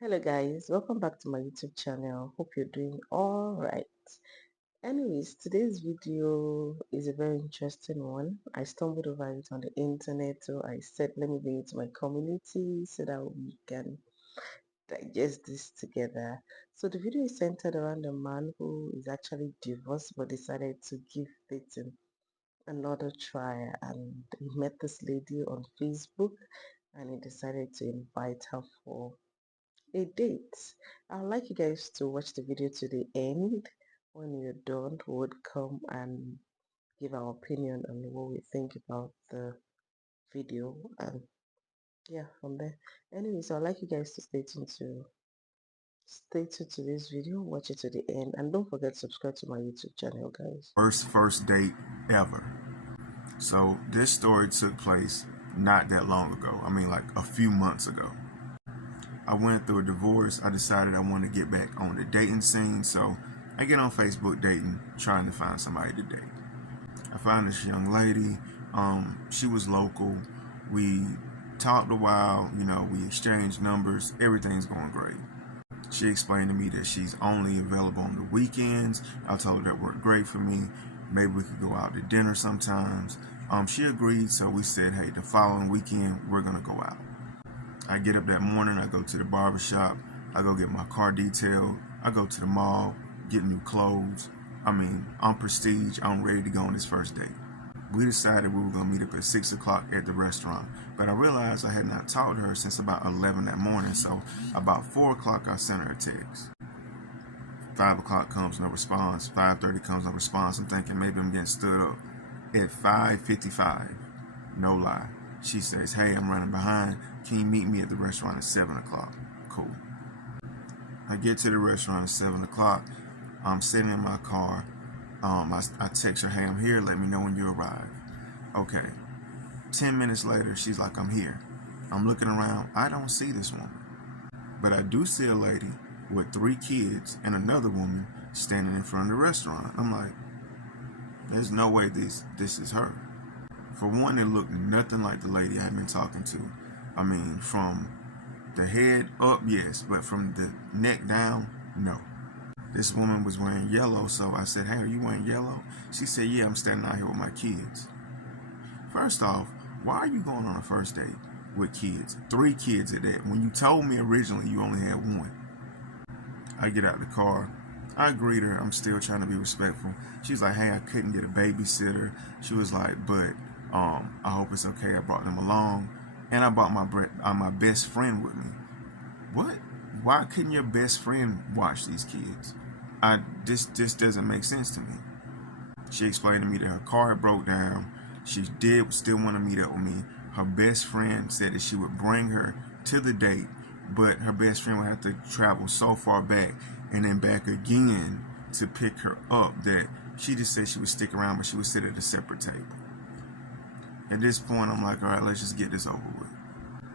Hello guys, welcome back to my YouTube channel. Hope you're doing all right. Anyways, today's video is a very interesting one. I stumbled over it on the internet, so I said let me bring it to my community so that we can digest this together. So the video is centered around a man who is actually divorced but decided to give dating another try, and he met this lady on Facebook and he decided to invite her for a date. I'd like you guys to watch the video to the end. When you're done, we would come and give our opinion on what we think about the video, and yeah, from there. Anyways, I'd like you guys to stay tuned to this video, watch it to the end, and don't forget to subscribe to my YouTube channel, guys. First date ever. So this story took place not that long ago. I mean, like a few months ago. I went through a divorce. I decided I wanted to get back on the dating scene. So I get on Facebook dating, trying to find somebody to date. I found this young lady. She was local. We talked a while. We exchanged numbers. Everything's going great. She explained to me that she's only available on the weekends. I told her that worked great for me. Maybe we could go out to dinner sometimes. She agreed, so we said, hey, the following weekend, we're going to go out. I get up that morning, I go to the barbershop, I go get my car detailed, I go to the mall, get new clothes. I'm prestige, I'm ready to go on this first date. We decided we were going to meet up at 6 o'clock at the restaurant, but I realized I had not talked to her since about 11 that morning, so about 4 o'clock I sent her a text. 5 o'clock comes, no response. 5:30 comes, no response. I'm thinking maybe I'm getting stood up. At 5:55, no lie, she says, hey, I'm running behind. Can you meet me at the restaurant at 7 o'clock? Cool. I get to the restaurant at 7 o'clock. I'm sitting in my car. I text her, hey, I'm here. Let me know when you arrive. Okay. 10 minutes later, she's like, I'm here. I'm looking around. I don't see this woman. But I do see a lady with 3 kids and another woman standing in front of the restaurant. I'm like, there's no way this is her. For one, it looked nothing like the lady I had been talking to. From the head up, yes, but from the neck down, no. This woman was wearing yellow, so I said, hey, are you wearing yellow? She said, yeah, I'm standing out here with my kids. First off, why are you going on a first date with kids? 3 kids at that, when you told me originally you only had 1. I get out the car. I greet her. I'm still trying to be respectful. She's like, hey, I couldn't get a babysitter. She was like, but I hope it's okay. I brought them along. And I brought my best friend with me. What? Why couldn't your best friend watch these kids? This doesn't make sense to me. She explained to me that her car had broke down. She did still want to meet up with me. Her best friend said that she would bring her to the date, but her best friend would have to travel so far back and then back again to pick her up that she just said she would stick around, but she would sit at a separate table. At this point, I'm like, all right, let's just get this over with.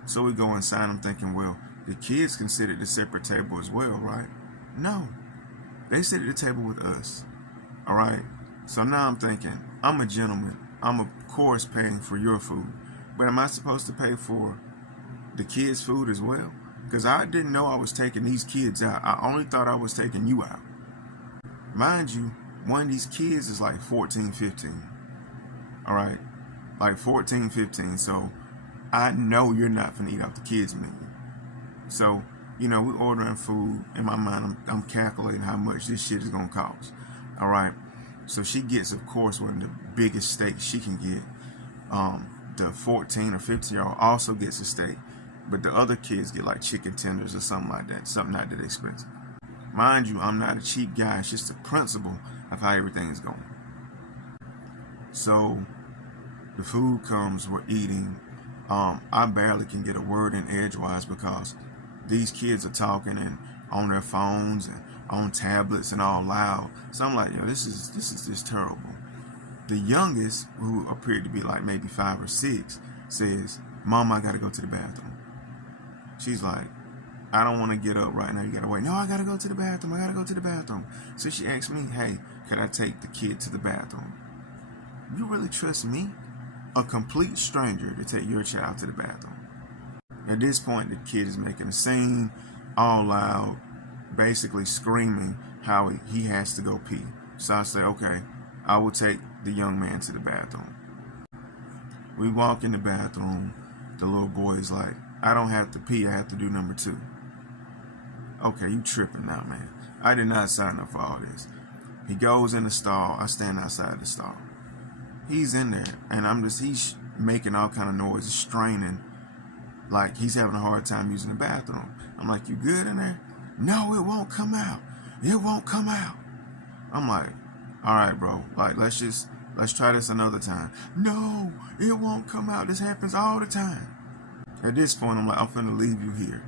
So we go inside. I'm thinking, well, the kids can sit at the separate table as well, right? No, they sit at the table with us. All right. So now I'm thinking, I'm a gentleman. I'm of course paying for your food, but am I supposed to pay for the kids' food as well? Because I didn't know I was taking these kids out. I only thought I was taking you out. Mind you, one of these kids is like 14, 15. All right, like 14, 15. So I know you're not gonna eat off the kids' menu. So, we're ordering food. In my mind, I'm calculating how much this shit is gonna cost. All right. So she gets, of course, one of the biggest steaks she can get. The 14 or 15-year-old also gets a steak, but the other kids get like chicken tenders or something like that, something not that expensive. Mind you, I'm not a cheap guy. It's just the principle of how everything is going. So the food comes, we're eating. I barely can get a word in edgewise because these kids are talking and on their phones and on tablets and all loud. So I'm like, this is just terrible. The youngest, who appeared to be like maybe 5 or 6, says, Mom, I gotta go to the bathroom. She's like, I don't want to get up right now. You gotta wait. No, I gotta go to the bathroom. I gotta go to the bathroom. So she asked me, hey, could I take the kid to the bathroom? You really trust me, a complete stranger, to take your child to the bathroom? At this point, the kid is making a scene. all loud, basically screaming how he has to go pee. So I say, okay, I will take the young man to the bathroom. We walk in the bathroom. The little boy is like, I don't have to pee, I have to do number two. Okay, you tripping now, man. I did not sign up for all this. He goes in the stall. I stand outside the stall. He's in there, and he's making all kind of noises, straining, like he's having a hard time using the bathroom. I'm like, you good in there? No, it won't come out. It won't come out. I'm like, all right, bro. Like, let's try this another time. No, it won't come out. This happens all the time. At this point, I'm like, I'm finna leave you here,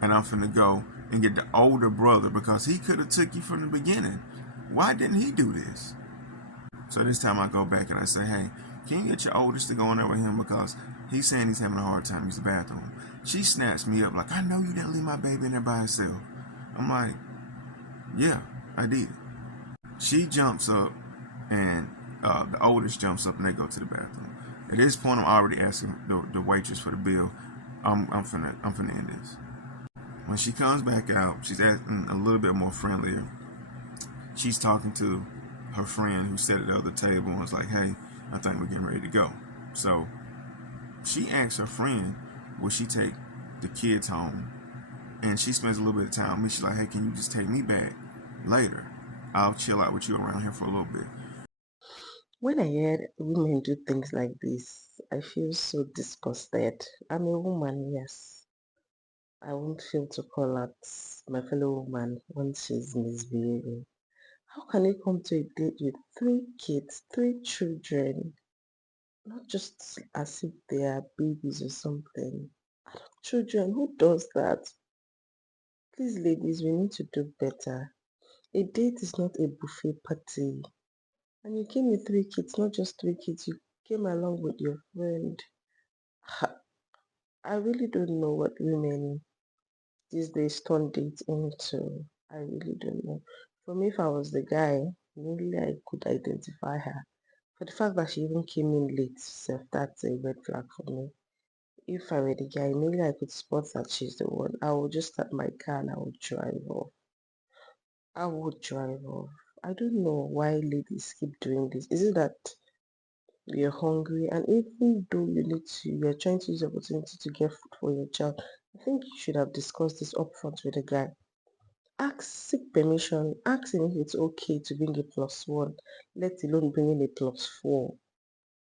and I'm finna go and get the older brother because he could have took you from the beginning. Why didn't he do this? So this time I go back and I say, hey, can you get your oldest to go in there with him because he's saying he's having a hard time using the bathroom. She snaps me up like, I know you didn't leave my baby in there by herself. I'm like, yeah, I did. She jumps up and the oldest jumps up and they go to the bathroom. At this point, I'm already asking the waitress for the bill. I'm finna end this. When she comes back out, she's acting a little bit more friendlier. She's talking to her friend who sat at the other table and was like, hey, I think we're getting ready to go. So she asks her friend, will she take the kids home? And she spends a little bit of time with me. She's like, hey, can you just take me back later? I'll chill out with you around here for a little bit. When I hear women do things like this, I feel so disgusted. I'm a woman, yes. I won't feel to call out my fellow woman when she's misbehaving. How can you come to a date with three kids, three children, not just as if they are babies or something? Children, who does that? Please, ladies, we need to do better. A date is not a buffet party. And you came with three kids, not just three kids, you came along with your friend. I really don't know what women these days turn dates into. I really don't know. For me, if I was the guy, maybe I could identify her. For the fact that she even came in late, self, that's a red flag for me. If I were the guy, maybe I could spot that she's the one. I would just start my car and I would drive off. I would drive off. I don't know why ladies keep doing this. Is it that you're hungry? And even though you're trying to use the opportunity to get food for your child, I think you should have discussed this upfront with the guy. Seek permission. Ask him if it's okay to bring a plus one, let alone bringing a plus four.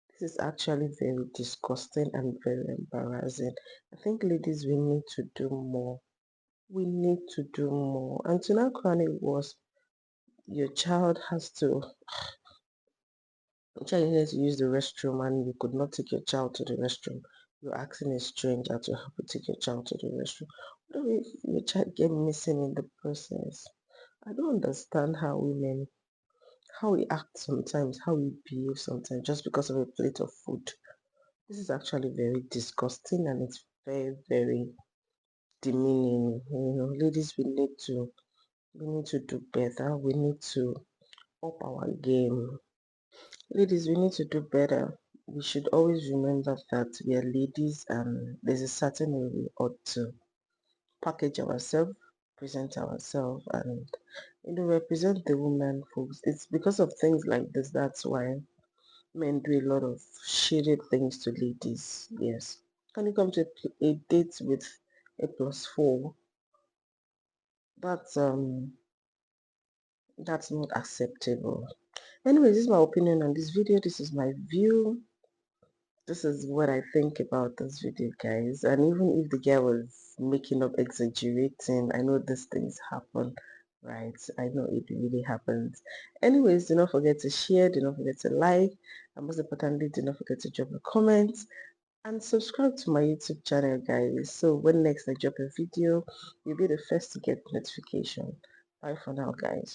This is actually very disgusting and very embarrassing. I think ladies, we need to do more. We need to do more. And to now crown it was your child has to your child needed to use the restroom and you could not take your child to the restroom. You're asking a stranger to help you take your child to the restroom. What if your child get missing in the process? I don't understand how we act sometimes, how we behave sometimes just because of a plate of food. This is actually very disgusting and it's very, very demeaning. Ladies, we need to do better. We need to up our game. Ladies, we need to do better. We should always remember that we are ladies and there's a certain way we ought to package ourselves, present ourselves, and represent the woman folks. It's because of things like this that's why men do a lot of shady things to ladies. Yes. Can you come to a date with a plus four? That's um that's not acceptable. Anyways, this is my opinion on this video. This is my view. This is what I think about this video, guys. And even if the guy was making up, exaggerating, I know these things happen, right? I know it really happens. Anyways, do not forget to share, do not forget to like, and most importantly, do not forget to drop a comment and subscribe to my YouTube channel, guys. So when next I drop a video, you'll be the first to get notification. Bye for now, guys.